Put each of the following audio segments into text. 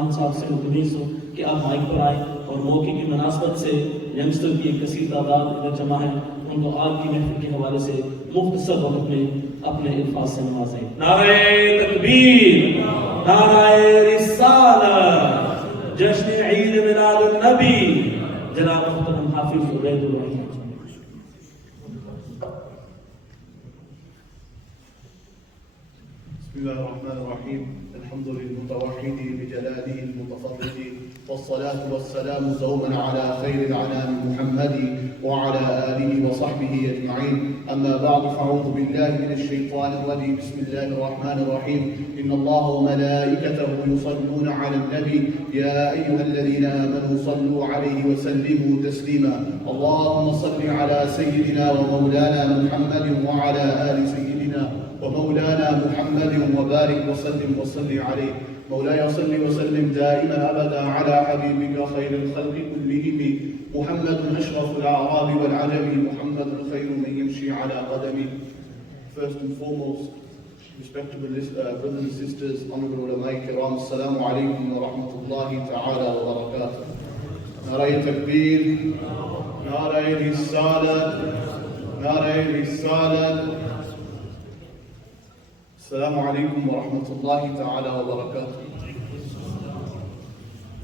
खान साहब से गुजारिश हो कि आप माइक पर आए और मौके की मुनासबत से यंगस्टर की एक कसीर तादाद इधर जमा है, उनको आज की महफिल के हवाले से मुख्तसर वक्त में अपने अल्फाज से नवाजें। नारे तकबीर, नारे रिसालत, जश्न ईद मिलाद नबी, जनाब मुहतरम हाफिज Ubaid. بسم الله الرحمن الرحيم. الحمد للمتوحد بجلاله المتفرد، والصلاة والسلام دوما على خير العنام محمد وعلى آله وصحبه أجمعين. أما بعد، فأعوذ بالله من الشيطان الرجيم. بسم الله الرحمن الرحيم. إن الله وملائكته يصلون على النبي يا أيها الذين آمنوا صلوا عليه وسلموا تسليما. اللهم صل على سيدنا ومولانا محمد وعلى آل سيدنا ومولانا محمد وبارك وسلم وصل عليه. مولاي صل وسلم دائما أبدا على حبيبك خير الخلق كلهم، محمد أشرف الأعراب والعجم، محمد خير من يمشي على قدمه. First and foremost, respectable brothers and sisters, honorable ulama kiram, assalamu alaikum wa rahmatullahi ta'ala wa barakatuh. Nara takbir, nara risalat, nara risalat. Assalamu alaikum wa rahmatullahi ta'ala wa barakatuh.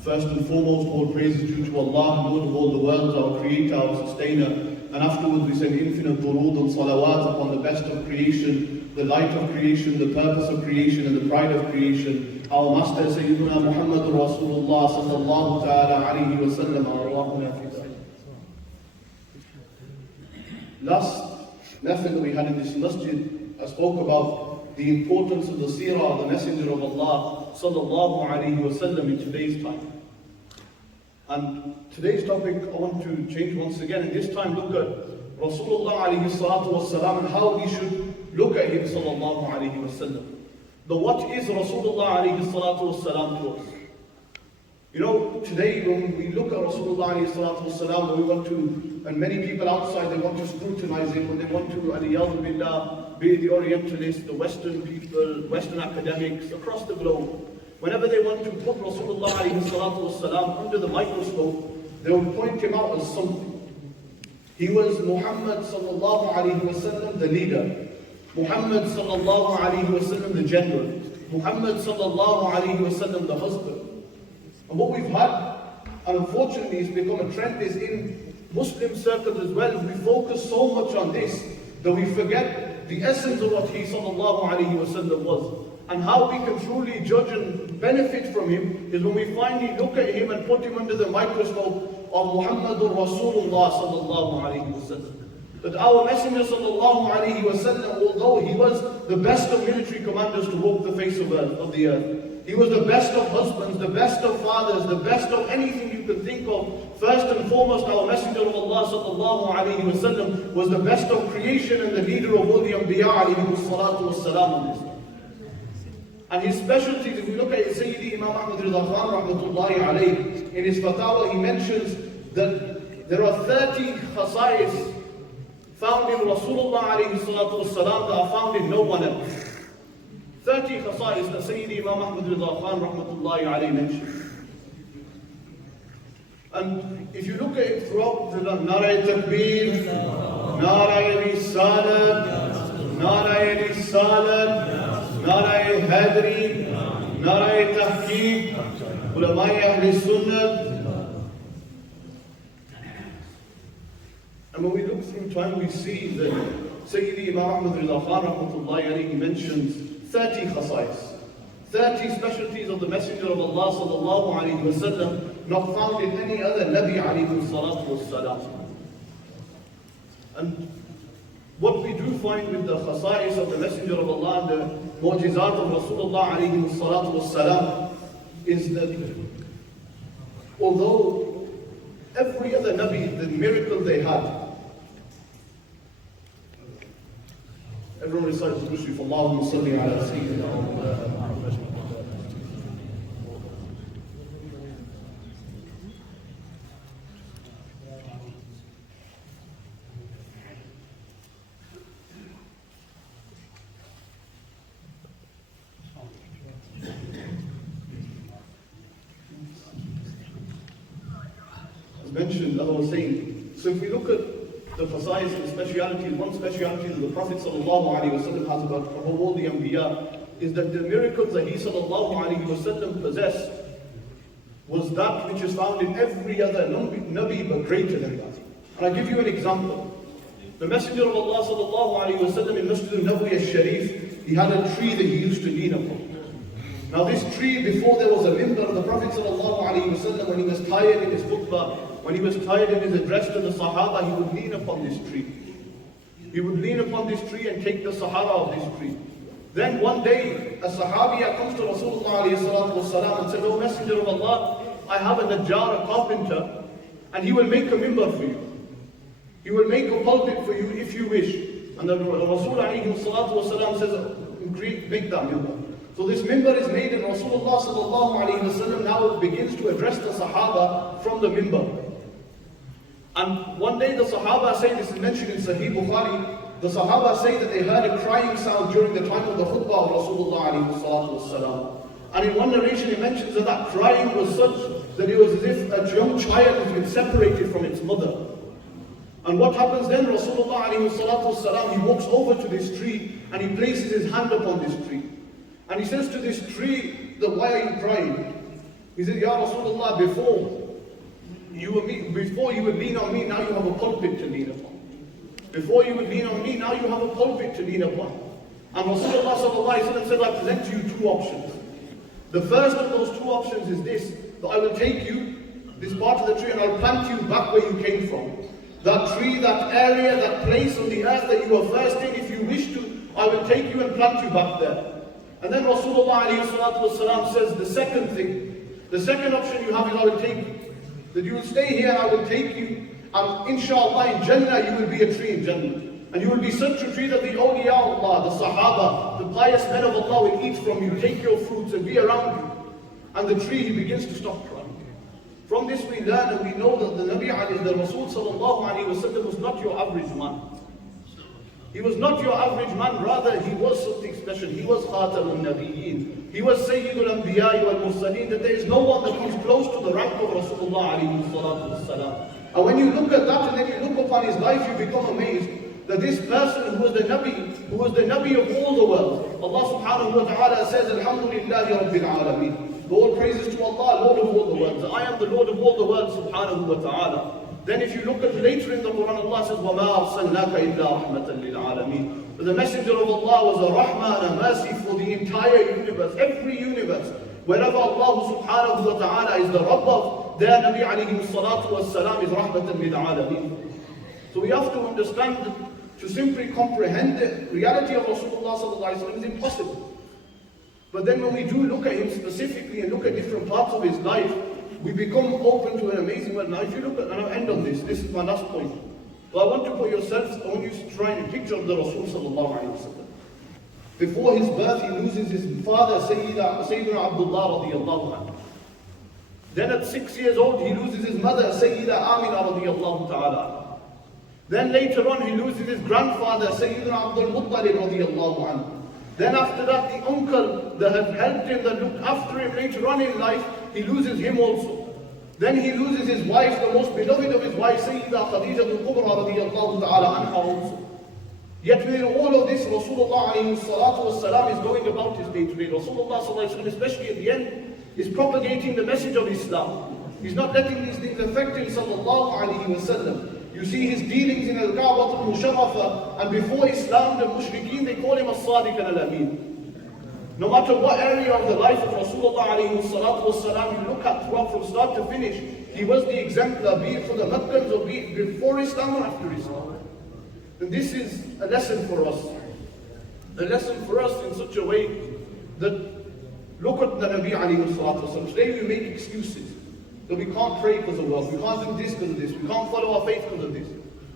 First and foremost, all praise is due to Allah, Lord of all the worlds, our Creator, our Sustainer. And afterwards we send infinite durood and salawat upon the best of creation, the light of creation, the purpose of creation, and the pride of creation, our Master Sayyiduna Muhammadur Rasulullah sallallahu ta'ala alayhi wa sallam, Allahumma fidah. Last method that we had in this masjid, I spoke about the importance of the seerah of the Messenger of Allah sallallahu alayhi wa sallam in today's time. And today's topic I want to change once again, and this time look at Rasulullah alayhi salatu wasalam and how we should look at him sallallahu alayhi wasallam. The what is Rasulullah alayhi salatu wasalam to us? You know, today when we look at Rasulullah alayhi salatu wasalam, we want to, and many people outside, they want to scrutinize him, and they want to, aliyadu billah, be the Orientalists, the Western people, Western academics across the globe. Whenever they want to put Rasulullah alayhi salatu wasalam under the microscope, they will point him out as something. He was Muhammad sallallahu alayhi wasallam, the leader. Muhammad sallallahu alayhi wasallam, the general. Muhammad sallallahu alayhi wasallam, the husband. And what we've had, and unfortunately it's become a trend, is in Muslim circles as well, we focus so much on this that we forget the essence of what he sallallahu alayhi wasallam was. And how we can truly judge and benefit from him is when we finally look at him and put him under the microscope of Muhammadur Rasulullah sallallahu alayhi wasallam. That our Messenger sallallahu alayhi wasallam, although he was the best of military commanders to walk the face of the earth, he was the best of husbands, the best of fathers, the best of anything you could think of. First and foremost, our Messenger of Allah sallallahu alayhi wasallam was the best of creation and the leader of all the Anbiya alayhi salatu wassalam on this. And his specialties, if we look at Sayyidi Imam Ahmad Rida Khan rahmatullahi alayhi, in his fatwa he mentions that there are 30 khasa'is found in Rasulullah alayhi salatu wasalam that are found in no one else. 30 khasa'is that Sayyidi Imam Ahmad Rida Khan rahmatullahi alayhi mentions. And if you look at it throughout the Nara Takbir, Nara Risalat, Nara Risalat, Nara Hadri, Nara Tahqiq, Ulama Ahlus Sunnah. And when we look through time, we see that Sayyidi Imam Ahmad Rida Khan rahmatullahi alayhi mentions 30 khasa'is, 30 specialties of the Messenger of Allah sallallahu alayhi wa sallam, not found in any other Nabi alayhi salatu wassalam. And what we do find with the khasa'is of the Messenger of Allah and the mu'jizat of Rasulullah alayhi salatu wassalam is that although every other Nabi, the miracle they had, everyone recites the Mushrif, Allahumma salli ala Sayyidina Muhammad. mentioned, as I was saying, so if we look at the khasa'is and specialities, one speciality that the Prophet ﷺ has about all the Anbiya is that the miracles that he ﷺ possessed was that which is found in every other Nabi but greater than that. And I'll give you an example. The Messenger of Allah ﷺ in Masjid al-Nabawi al-Sharif, he had a tree that he used to lean upon. Now this tree, before there was a mimbar, the Prophet ﷺ, when he was tired in his khutbah, when he was tired in his address to the Sahaba, he would lean upon this tree. He would lean upon this tree and take the Sahara of this tree. Then one day, a Sahabiya comes to Rasulullah ﷺ and says, "O Messenger of Allah, I have a Najjar, a carpenter, and he will make a mimbar for you. He will make a pulpit for you if you wish." And the Rasul ﷺ says, "Make that mimbar." So this mimbar is made, and Rasulullah ﷺ now begins to address the Sahaba from the mimbar. And one day the Sahaba say, this is mentioned in Sahih Bukhari, the Sahaba say that they heard a crying sound during the time of the khutbah of Rasulullah ﷺ. And in one narration it mentions that that crying was such that it was as if a young child has been separated from its mother. And what happens then? Rasulullah ﷺ, he walks over to this tree and he places his hand upon this tree. And he says to this tree, "Why are you crying?" He said, "Ya Rasulullah, before you would lean on me, now you have a pulpit to lean upon. Before you would lean on me, now you have a pulpit to lean upon." And Rasulullah said, "I present to you two options. The first of those two options is this, that I will take you, this part of the tree, and I'll plant you back where you came from. That tree, that area, that place on the earth that you were first in, if you wish to, I will take you and plant you back there." And then Rasulullah ﷺ says the second thing, the second option you have is I will take you. That you will stay here and I will take you, and inshallah in Jannah you will be a tree in Jannah. And you will be such a tree that the awliya Allah, the Sahaba, the pious men of Allah will eat from you, take your fruits and be around you. And the tree, he begins to stop crying. From this we learn and we know that the Nabi alayhi, the Rasul sallallahu alayhi wa sallam was not your average man. He was not your average man, rather he was something special. He was Khatamun Nabiyyin. He was Sayyidul Anbiya wal Mursaleen, that there is no one that comes close to the rank of Rasulullah alayhi salatu wassalam. And when you look at that and then you look upon his life, you become amazed that this person who was the Nabi of all the world, Allah subhanahu wa ta'ala says, "Alhamdulillahi Rabbil Alameen." All praises to Allah, Lord of all the worlds. I am the Lord of all the worlds subhanahu wa ta'ala. Then if you look at later in the Quran, Allah says, وَمَا أَرْسَلْنَاكَ إِلَّا رَحْمَةً لِلْعَالَمِينَ. The Messenger of Allah was a rahmah and a mercy for the entire universe, every universe. Wherever Allah subhanahu wa ta'ala is the Rabb of, there Nabi alayhi salatu was salam is rahmatan lil-alameen. So we have to understand that to simply comprehend the reality of Rasulullah sallallahu alayhi wa sallam is impossible. But then when we do look at him specifically and look at different parts of his life, we become open to an amazing world. Now if you look at, and I'll end on this is my last point. So I want you to try and picture of the Rasul sallallahu alayhi wa sallam. Before his birth, he loses his father, Sayyidina Abdullah radiyallahu anhu. Then at 6 years old, he loses his mother, Sayyida Amina radiyallahu ta'ala. Then later on, he loses his grandfather, Sayyidina Abdul Muttalib radiyallahu anhu. Then after that, the uncle that had helped him, that looked after him later on in life, he loses him also. Then he loses his wife, the most beloved of his wives, Sayyida Khadija al-Kubra radiyallahu ta'ala anha also. Yet within all of this, Rasulullah alayhi salatu wassalam is going about his day-to-day. Rasulullah sallallahu alayhi wa sallam, especially at the end, is propagating the message of Islam. He's not letting these things affect him sallallahu alayhi wa sallam. You see his dealings in al-Ka'bah al-Musharrafa, and before Islam, the mushrikeen, they call him as-Sadiq al-Amin. No matter what area of the life of Rasulullah alayhi salatu wassalam you look at throughout from start to finish, he was the exemplar, be it for the Makkans or be it before Islam or after Islam. And this is a lesson for us. A lesson for us in such a way that look at the Nabi alayhi salatu wasalam. Today we make excuses. That we can't pray because of us, we can't do this because of this, we can't follow our faith because of this.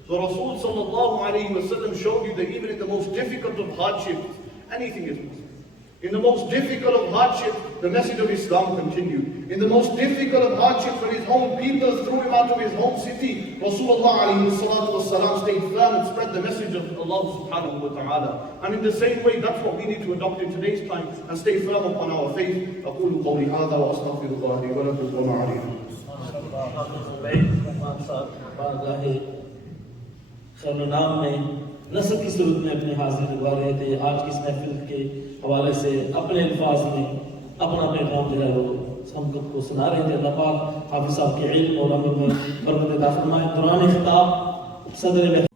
So Rasul sallallahu alayhi wa sallam showed you that even in the most difficult of hardships, anything is possible. In the most difficult of hardship, the message of Islam continued. In the most difficult of hardship for his own people, threw him out of his home city. Rasulullah alayhi salatu wasalam stayed firm and spread the message of Allah subhanahu wa ta'ala. And in the same way, that's what we need to adopt in today's time and stay firm upon our faith. أقول قولي هذا وأستغفر الله لي ولكم وما علينا. खैरुन्नाम में नस्ल की सूरत में अपने हाजिर हुआ रहे थे। आज की इस महफिल के हवाले से अपने अल्फाज में अपना पैगाम जो है वो हम को सुना रहे थे। अल्लाह पाक हाफिज साहब के इल्म और अमल में बरकत अता फरमाए। दौरान खिताब सदर